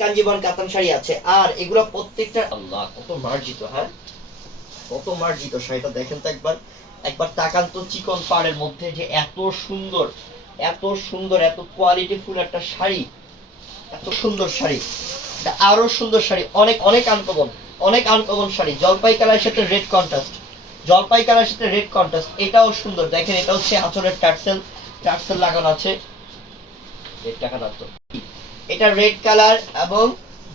কাঞ্জিবরম কাতান শাড়ি আছে। আর এগুলো প্রত্যেকটা আল্লাহ কত মার্জিত, হ্যাঁ কত মার্জিত শাড়িটা দেখেন তো একবার, একবার তাকান তো চিকন পাড়ের মধ্যে যে এত সুন্দর, এত সুন্দর, এত কোয়ালিটিফুল একটা শাড়ি, এত সুন্দর শাড়ি। এটা আরো সুন্দর শাড়ি, অনেক অনেক আনকমন, অনেক আনকমন শাড়ি। জলপাই কালারের সাথে রেড কন্ট্রাস্ট, জলপাই কালারের সাথে রেড কন্ট্রাস্ট, এটাও সুন্দর। দেখেন এটা হচ্ছে আঁচলের টার্সেল, টার্সেল লাগানো আছে। রেড টাকা না তো, এটা রেড কালার এবং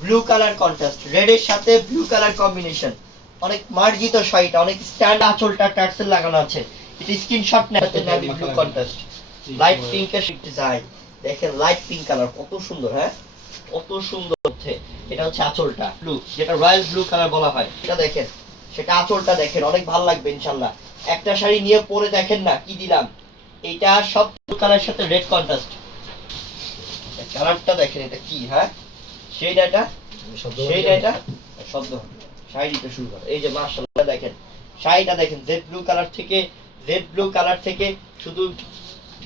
ব্লু কালার কন্ট্রাস্ট, রেডের সাথে ব্লু কালার কম্বিনেশন। অনেক মার্জিত শাড়িটা, অনেক স্ট্যান্ড, আঁচলটা টার্সেল লাগানো আছে। এটা স্ক্রিনশট নেতে নেভি ব্লু কন্ট্রাস্ট, লাইট পিঙ্কের ডিজাইন। দেখেন লাইট পিঙ্ক কালার কত সুন্দর, হ্যাঁ কত সুন্দর হচ্ছে। এটা হচ্ছে আঁচলটা ব্লু, যেটা রয়্যাল ব্লু কালার বলা হয়। এটা দেখেন, সেটা আঁচলটা দেখেন, অনেক ভালো লাগবে ইনশাআল্লাহ। একটা শাড়ি নিয়ে পরে দেখেন না কি দিলাম। এটা সব ব্লু কালারের সাথে রেড কন্ট্রাস্ট, কালারটা দেখেন এটা কি, হ্যাঁ সেই ডাটা, সেই ডাটা শব্দ শাড়ি দিতে শুরু করে। এই যে মাশাআল্লাহ দেখেন শাড়িটা দেখেন, জেড ব্লু কালার থেকে, জেড ব্লু কালার থেকে শুধু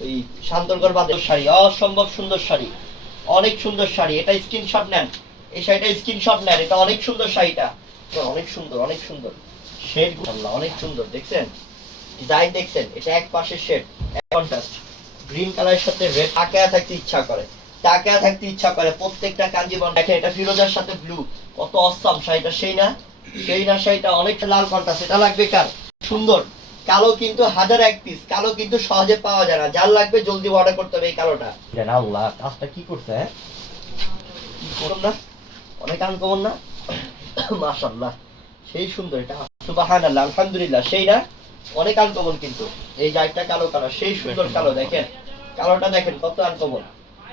এই শান্তনগর বাদে শাড়ি, অসম্ভব সুন্দর শাড়ি, অনেক সুন্দর শাড়ি। এটা স্ক্রিনশট নেন, এই শাড়িটা স্ক্রিনশট নেন, এটা অনেক সুন্দর শাড়িটা, অনেক সুন্দর, অনেক সুন্দর শেড, অনেক সুন্দর দেখছেন ডিজাইন, দেখছেন এটা এক পাশে শেড কন্ট্রাস্ট, গ্রিন কালারের সাথে রেড, তাকায়া থাকতে ইচ্ছা করে, তাকায়া থাকতে ইচ্ছা করে প্রত্যেকটা কাঞ্জিবরম। দেখেন এটা ফিরোজার সাথে ব্লু, কত অসাম শাড়িটা, সেই না, সেই না শাড়িটা অনেক লাল কন্ট্রাস্ট। এটা লাগবে কার, সুন্দর কালো কিন্তু হাজার এক পিস, কালো কিন্তু সহজে পাওয়া যায় না, যার লাগবে জলদি অর্ডার করতে হবে এই কালোটা। আল্লাহ কাজটা কি করছে, হ্যাঁ কি করুন না, অনেক আনকমন না মাশাআল্লাহ, সেই সুন্দর। এটা সুবহানাল্লাহ আলহামদুলিল্লাহ, সেই না অনেক আনকমন কিন্তু। এই যে একটা কালো কালার, সেই সুন্দর কালো, দেখেন কালোটা দেখেন কত আনকমন,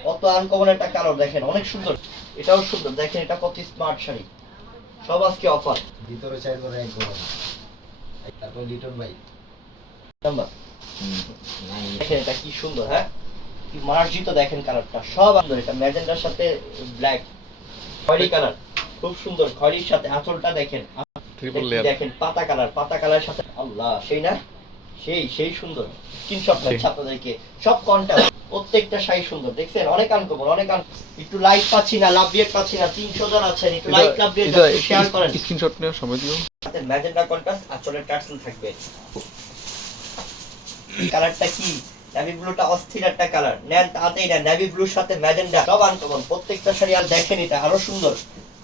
কত আনকমন একটা কালার দেখেন, অনেক সুন্দর। এটাও সুন্দর, দেখেন এটা কত স্মার্ট শাড়ি। সব আজকে অফার, ভিতরে চাই করে এক ঘর, তারপর লিটন ভাই নাম্বার দেখেন এটা কি সুন্দর, হ্যাঁ কি মার্জিত, দেখেন কালারটা সব সুন্দর। এটা ম্যাজেন্ডার সাথে ব্ল্যাক, খয়েরি কালার খুব সুন্দর, খয়েরির সাথে আঁচলটা দেখেন, দেখেন পাতা কালার, পাতা কালারের সাথে আল্লাহ সেই না, সেই সেই সুন্দর। স্ক্রিনশট নেন ছাত্রদেরকে, সব কন্ট্রাস্ট, প্রত্যেকটা শাড়ি সুন্দর দেখছেন, অনেক আনকমন, অনেক একটু লাইট পাচ্ছি না, লাভ রেট পাচ্ছি না, 300 জন আছেন, একটু লাইট লাভ রেট শেয়ার করেন, স্ক্রিনশট নেওয়ার সময় দিও। সাথে ম্যাজেন্ডা কন্ট্রাস্ট, আঁচলের টার্সেল থাকবে। কালারটা কি, নেভি ব্লুটা অস্থির একটা কালার, নেন তাতেই না, নেভি ব্লুর সাথে ম্যাজেন্ডা, সব আনকমন প্রত্যেকটা শাড়ি। আর দেখেন এটা আরো সুন্দর,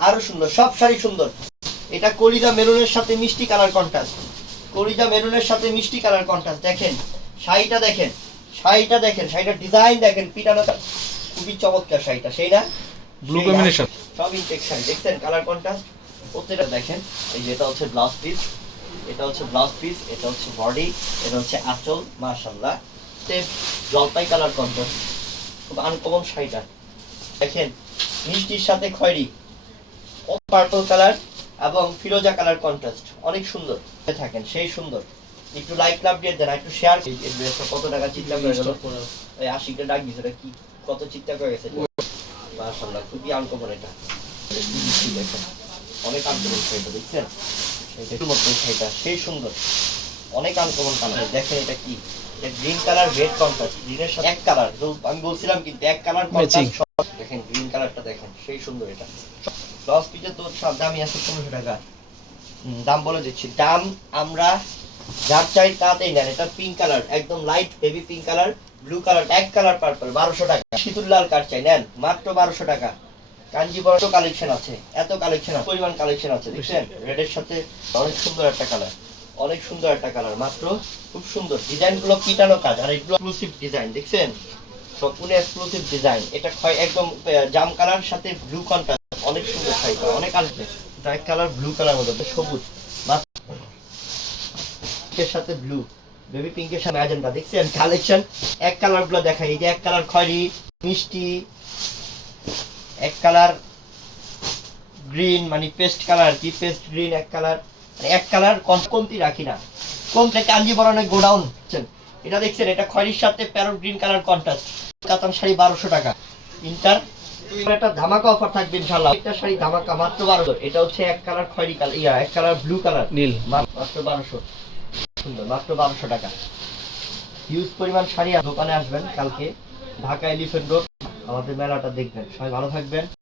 আরো সুন্দর, সব শাড়ি সুন্দর। এটা কলিজা মেরুনের সাথে মিষ্টি কালার কন্ট্রাস্ট, কলিজা মেরুনের সাথে মিষ্টি কালার কন্ট্রাস্ট। দেখেন শাড়িটা দেখেন, শাড়িটা দেখেন, শাড়িটার ডিজাইন দেখেন, পিটানো খুবই চমৎকার শাড়িটা, সেই না ব্লু কম্বিনেশন, সব ইনটেক শাড়ি দেখছেন, কালার কন্ট্রাস্ট প্রত্যেকটা দেখেন। এই যে এটা হচ্ছে ব্লাউজ পিস, এটা হচ্ছে ব্লাউজ পিস, এটা হচ্ছে বডি, এটা হচ্ছে আঁচল, মাশাআল্লাহ জলপাই কালার কন্ট্রাস্ট, খুব আনকমন শাড়িটা দেখেন, মিষ্টির সাথে খয়েরি, পার্পল কালার এবং ফিরোজা কালার কন্ট্রাস্ট, অনেক সুন্দর থাকেন, সেই সুন্দর। একটু লাইক লাভ দিয়ে দেন, একটু শেয়ার। এই ড্রেসটা কত টাকা চিন্তা করে গেল, এই 80টা ডাক দিছে, এটা কি কত চিন্তা করে গেছে, মাশাআল্লাহ খুবই আনকমন। এটা দেখেন অনেক আনকমন শাড়িটা দেখছেন, সেইটার মতো শাড়িটা সেই সুন্দর, অনেক আনকমন কালার। দেখেন এটা কি, গ্রিন কালার রেড কন্ট্রাস্ট, গ্রিনের সাথে এক কালার, আমি বলছিলাম কিন্তু এক কালার কন্ট্রাস্ট। দেখেন গ্রিন কালারটা দেখেন সেই সুন্দর। এটা ব্লাউজ পিসের তো সব দামই আছে 1500 টাকা, দাম বলে দিচ্ছি, দাম আমরা যার চাই তাতেই নেন। এটা পিঙ্ক কালার, একদম light baby pink colour, blue colour, এক কালার পার্পল, 1200 টাকা। শীতুল লাল কার চাই নেন মাত্র 1200 টাকা। কাঞ্জিবরম কালেকশন আছে, এত কালেকশন আছে, পরিমাণ কালেকশন আছে দেখছেন, রেডের সাথে অনেক সুন্দর একটা কালার, অনেক সুন্দর একটা কালার, মাত্র খুব সুন্দর। ডিজাইনগুলো পিটানো কাজ, আর এগুলো এক্সক্লুসিভ ডিজাইন দেখছেন, সম্পূর্ণ এক্সক্লুসিভ ডিজাইন। এটা একদম জাম কালার সাথে ব্লু কন্ট্রাস্ট, অনেক সুন্দর শাড়িটা, অনেক আসবে ব্ল্যাক কালার ব্লু কালার মধ্যে সবুজ, পিঙ্কের সাথে ব্লু, বেবি পিঙ্কের সাথে ম্যাজেন্টা দেখছেন কালেকশন। এক কালার গুলো দেখাই, এই যে এক কালার খয়েরি মিষ্টি, এক কালার গ্রিন মানে পেস্ট কালার, কি পেস্ট গ্রিন, এক কালার, এক কালার কমতি রাখি না, কমতে কাঞ্জিবরমের গোডাউন। এটা দেখছেন, এটা খয়েরির সাথে প্যারট গ্রিন কালার কন্ট্রাস্ট, কাতান শাড়ি 1200 টাকা। ইন্টার একটা ধামাকা অফার থাকবে ইনশাআল্লাহ, একটা শাড়ি ধামাকা মাত্র 1200। এটা হচ্ছে এক কালার খয়েরি কালার, এক কালার ব্লু কালার নীল, মাত্র 1200, সুন্দর, মাত্র 1200 টাকা। হিউজ পরিমাণ শাড়ি, দোকানে আসবেন কালকে, ঢাকা এলিফ্যান্ট রোড আমাদের মেলাটা দেখবেন। সবাই ভালো থাকবেন।